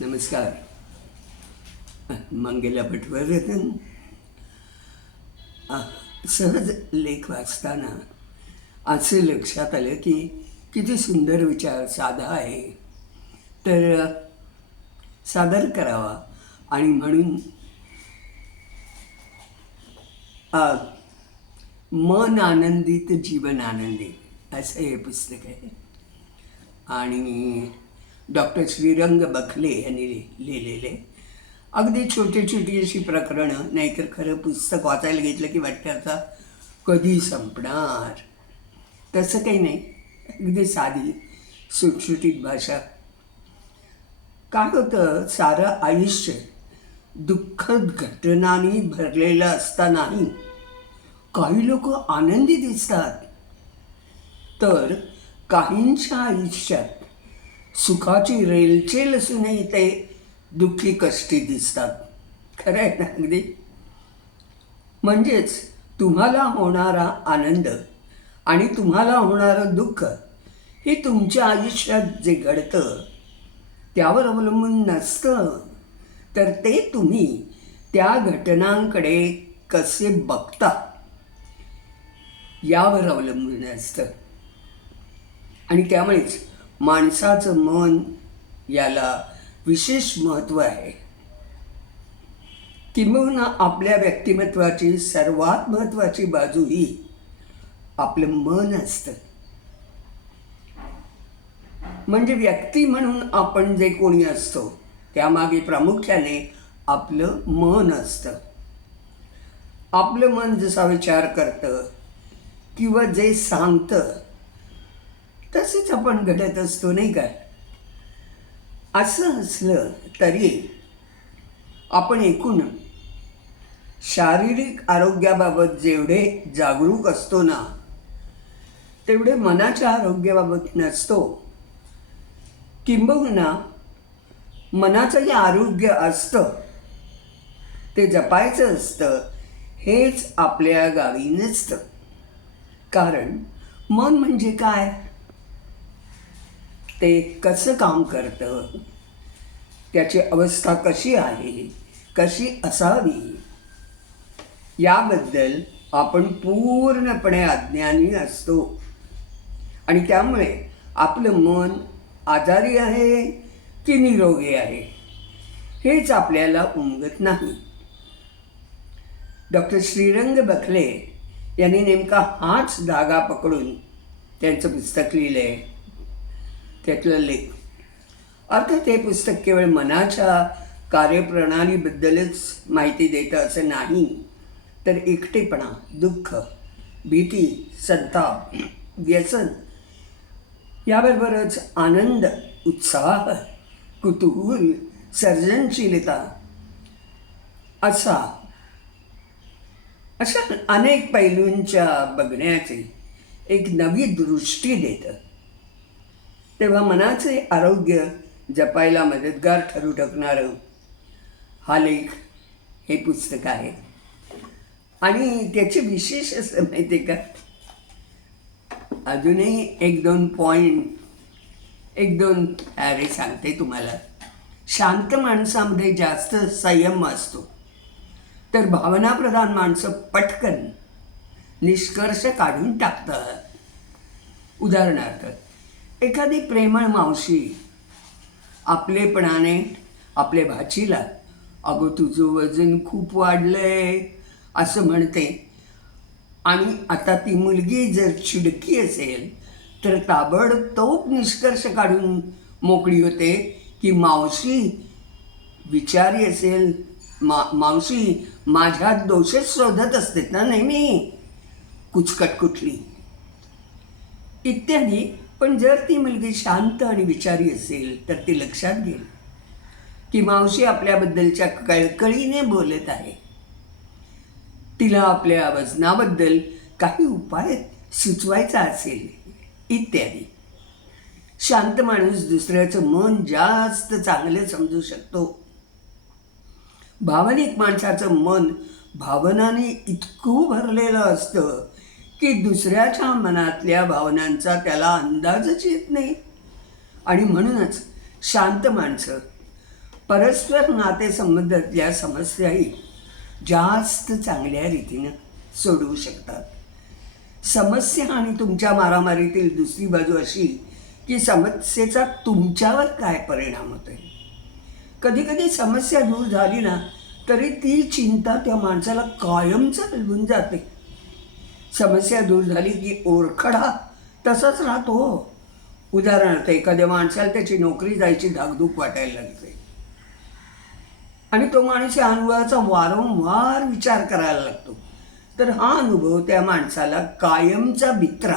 नमस्कार. मंगेला पटवर्धन. सहज लेख वाचताना असे लक्षात आलं की किती सुंदर विचार साधा आहे, तर सादर करावा. आणि म्हणून मन आनंदित जीवन आनंदी असं हे पुस्तक आहे. आणि डॉक्टर श्रीरंग बखले यांनी लिहिलेले अगदी छोटी छोटी अशी प्रकरणं. नाहीतर खरं पुस्तक वाचायला घेतलं की वाटतं आता कधी संपणार. तसं काही नाही, अगदी साधी सुटसुटीत भाषा. काय होतं, सारं आयुष्य दुःखद घटनांनी भरलेलं असतानाही काही लोक आनंदी दिसतात, तर काहींच्या आयुष्यात सुखाची रेलचेल असूनही ते दुःखी कष्टी दिसतात. खरं आहे ना अगदी. म्हणजेच तुम्हाला होणारा आनंद आणि तुम्हाला होणारं दुःख हे तुमच्या आयुष्यात जे घडतं त्यावर अवलंबून नसतं, तर ते तुम्ही त्या घटनांकडे कसे बघता यावर अवलंबून असतं. आणि त्यामुळेच माणसाचं मन याला विशेष महत्त्व आहे. किंबहुना आपल्या व्यक्तिमत्वाची सर्वात महत्त्वाची बाजू ही आपलं मन असतं. म्हणजे व्यक्ती म्हणून आपण जे कोणी असतो त्यामागे प्रामुख्याने आपलं मन असतं. आपलं मन जसा विचार करतं किंवा जे सांगतं तसेच आपण घडत असतो, नाही का? असं असलं तरी आपण एकूण शारीरिक आरोग्याबाबत जेवढे जागरूक असतो ना, तेवढे मनाच्या आरोग्याबाबत नसतो. किंबहुना मनाचंही आरोग्य असतं, ते जपायचं असतं, हेच आपल्या गावी नसतं. कारण मन म्हणजे काय, ते कसं काम करतं, त्याची अवस्था कशी आहे, कशी असावी, याबद्दल आपण पूर्णपणे अज्ञानी असतो. आणि त्यामुळे आपलं मन आजारी आहे की निरोगी आहे हेच आपल्याला उमगत नाही. डॉक्टर श्रीरंग बखले यांनी नेमका हाच धागा पकडून त्यांचं पुस्तक लिहिलं आहे. त्यातलं लेख अर्थात हे पुस्तक केवळ मनाच्या कार्यप्रणालीबद्दलच माहिती देतं असं नाही, तर एकटेपणा, दुःख, भीती, संताप, व्यसन याबरोबरच आनंद, उत्साह, कुतूहल, सर्जनशीलता अशा अनेक पैलूंच्या बघण्याची एक नवी दृष्टी देतं. तेव्हा मनाचे आरोग्य जपायला मदतगार ठरू शकणारं हा लेख, हे पुस्तक आहे. आणि त्याचे विशेष असं माहिती आहे का, अजूनही एक दोन अरे सांगते तुम्हाला. शांत माणसामध्ये जास्त संयम असतो, तर भावनाप्रधान माणसं पटकन निष्कर्ष काढून टाकतात. उदाहरणार्थ, एखादी प्रेमळ मावशी आपलेपणाने आपल्या भाचीला अगं तुझं वजन खूप वाढलंय असं म्हणते. आणि आता ती मुलगी जर चिडकी असेल तर ताबडतोब निष्कर्ष काढून मोकळी होते की मावशी विचारी असेल, मावशी माझ्यात दोषच शोधत असते ना नेहमी, कुचकट कुठली इत्यादी. पण जर ती मुलगी शांत आणि विचारी असेल तर ती लक्षात घेईल की मावशी आपल्याबद्दलच्या कळकळीने बोलत आहे. तिला आपल्या वजनाबद्दल काही उपाय सुचवायचा असेल इत्यादी. शांत माणूस दुसऱ्याचं मन जास्त चांगलं समजू शकतो. भावनिक माणसाचं मन भावनांनी इतकं भरलेलं असतं की दुसऱ्याच्या मनातल्या भावनांचा त्याला अंदाजच येत नाही. आणि म्हणूनच शांत माणसं परस्पर नातेसंबंधातल्या समस्याही जास्त चांगल्या रीतीनं सोडवू शकतात. समस्या आणि तुमच्या मारामारीतील दुसरी बाजू अशी की समस्येचा तुमच्यावर काय परिणाम होतोय. कधी कधी समस्या दूर झाली ना तरी ती चिंता त्या माणसाला कायम चालवून जाते. समस्या दूर झाली की ओरखडा तसाच राहतो. उदाहरणार्थ एखाद्या माणसाला त्याची नोकरी जायची धाकधूक वाटायला लागते आणि तो माणूस या अनुभवाचा वारंवार विचार करायला लागतो. तर हा अनुभव त्या माणसाला कायमचा भित्रा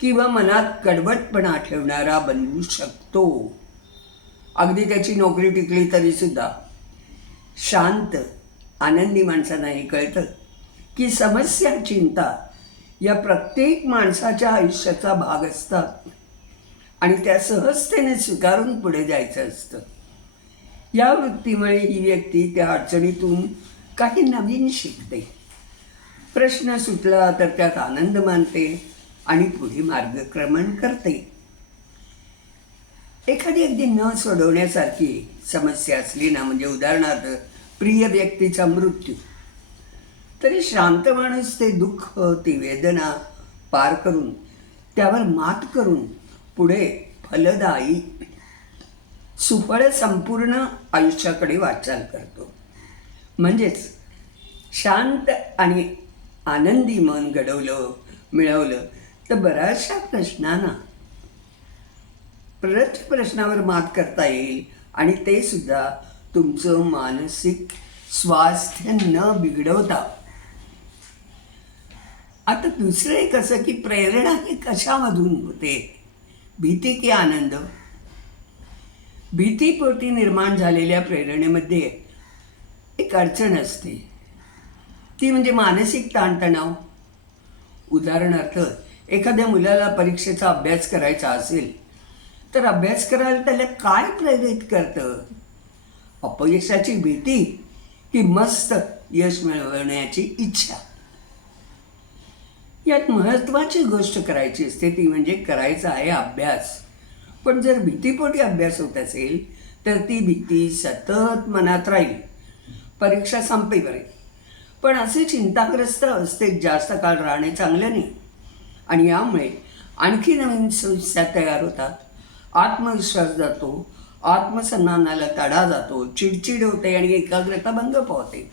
किंवा मनात कडवटपणा ठेवणारा बनवू शकतो. अगदी त्याची नोकरी टिकली तरी सुद्धा शांत आनंदी माणसांना हे कळतं की समस्या चिंता या प्रत्येक माणसाच्या आयुष्याचा भाग असतात आणि त्या सहजतेने स्वीकारून पुढे जायचं असतं. या वृत्तीमुळे ही व्यक्ती त्या अडचणीतून काही नवीन शिकते. प्रश्न सुटला तर त्यात आनंद मानते आणि पुढे मार्गक्रमण करते. एखादी अगदी न सोडवण्यासारखी समस्या असली ना, म्हणजे उदाहरणार्थ प्रिय व्यक्तीचा मृत्यू, तरी शांत माणूस ते दुःख ती वेदना पार करून त्यावर मात करून पुढे फलदायी सुफळ संपूर्ण आयुष्याकडे वाटचाल करतो. म्हणजेच शांत आणि आनंदी मन घडवलं मिळवलं तर बऱ्याचशा प्रश्नावर मात करता येईल आणि ते सुद्धा तुमचं मानसिक स्वास्थ्य न बिघडवता. आता दुसरं एक असं की प्रेरणा ही कशामधून होते, भीती की आनंद. भीतीपोटी निर्माण झालेल्या प्रेरणेमध्ये एक अडचण असते, ती म्हणजे मानसिक ताणतणाव. उदाहरणार्थ एखाद्या मुलाला परीक्षेचा अभ्यास करायचा असेल तर अभ्यास करायला त्याला काय प्रेरित करतं, अपयशाची भीती की मस्त यश मिळवण्याची इच्छा. यात महत्त्वाची गोष्ट करायची असते ती म्हणजे करायचा आहे अभ्यास. पण जर भीतीपोटी अभ्यास होत असेल तर ती भीती सतत मनात राहील परीक्षा संपेपर्यंत. पण असे चिंताग्रस्त अवस्थेत जास्त काळ राहणे चांगले नाही आणि यामुळे आणखी नवीन समस्या तयार होतात. आत्मविश्वास जातो, आत्मसन्मानाला तडा जातो, चिडचिड होते आणि एकाग्रता भंग पावते.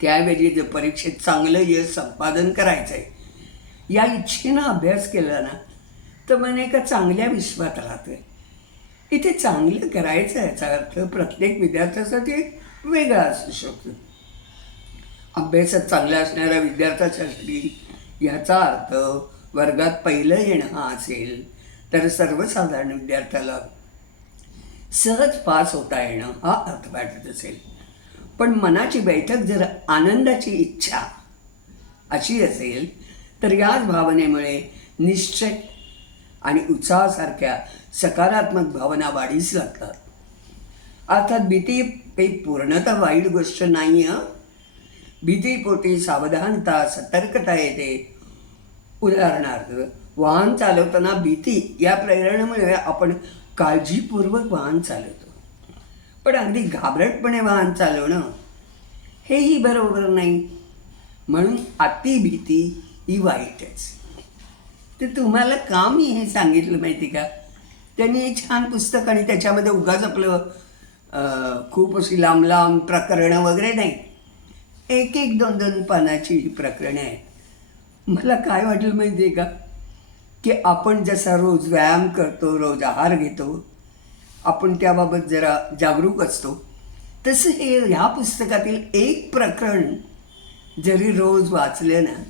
त्याऐवजी जर परीक्षेत चांगलं यश संपादन करायचं आहे या इच्छेनं अभ्यास केला ना तर मन एका चांगल्या विश्वात राहतं. इथे चांगलं करायचं याचा अर्थ प्रत्येक विद्यार्थ्यासाठी एक वेगळा असू शकतो. अभ्यासात चांगला असणाऱ्या विद्यार्थ्यासाठी याचा अर्थ वर्गात पहिलं येणं हा असेल तर सर्वसाधारण विद्यार्थ्याला सहज पास होता येणं हा अर्थ वाटत असेल. पण मनाची बैठक जर आनंदाची इच्छा अशी असेल तर याच भावनेमुळे निश्चय आणि उत्साहासारख्या सकारात्मक भावना वाढीस लागतात. अर्थात भीती काही पूर्णतः वाईट गोष्ट नाही आहे. भीतीपोटी सावधानता सतर्कता येते. उदाहरणार्थ वाहन चालवताना भीती या प्रेरणेमुळे आपण काळजीपूर्वक वाहन चालवतो. पण अगदी घाबरटपणे वाहन चालवणं हेही बरोबर नाही. म्हणून अतिभीती ही वाईटच. तर तुम्हाला का मी हे सांगितलं माहिती का, त्यांनी एक छान पुस्तक आणि त्याच्यामध्ये उगाच आपलं खूप अशी लांब लांब प्रकरणं वगैरे नाही, एक एक दोन दोन पानाची प्रकरणे आहेत. मला काय वाटलं माहिती आहे का, की आपण जसा रोज व्यायाम करतो, रोज आहार घेतो, आपण त्याबाबत जरा जागरूक असतो, तसं हे ह्या पुस्तकातील एक प्रकरण जरी रोज वाचलं ना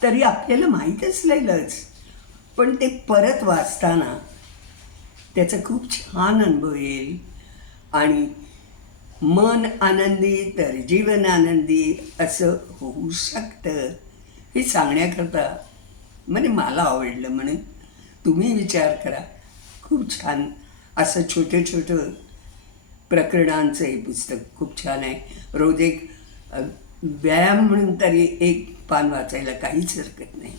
तरी आपल्याला माहीत असलेलंच, पण ते परत वाचताना त्याचा खूप छान अनुभव येईल आणि मन आनंदी तर जीवन आनंदी असं होऊ शकतं. हे सांगण्याकरता म्हणजे मला आवडलं म्हणून तुम्ही विचार करा. खूप छान असं छोटं छोटं प्रकरणांचं हे पुस्तक खूप छान आहे. रोज एक व्यायाम म्हणून तरी एक पान वाचायला काहीच हरकत नाही.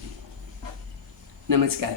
नमस्कार.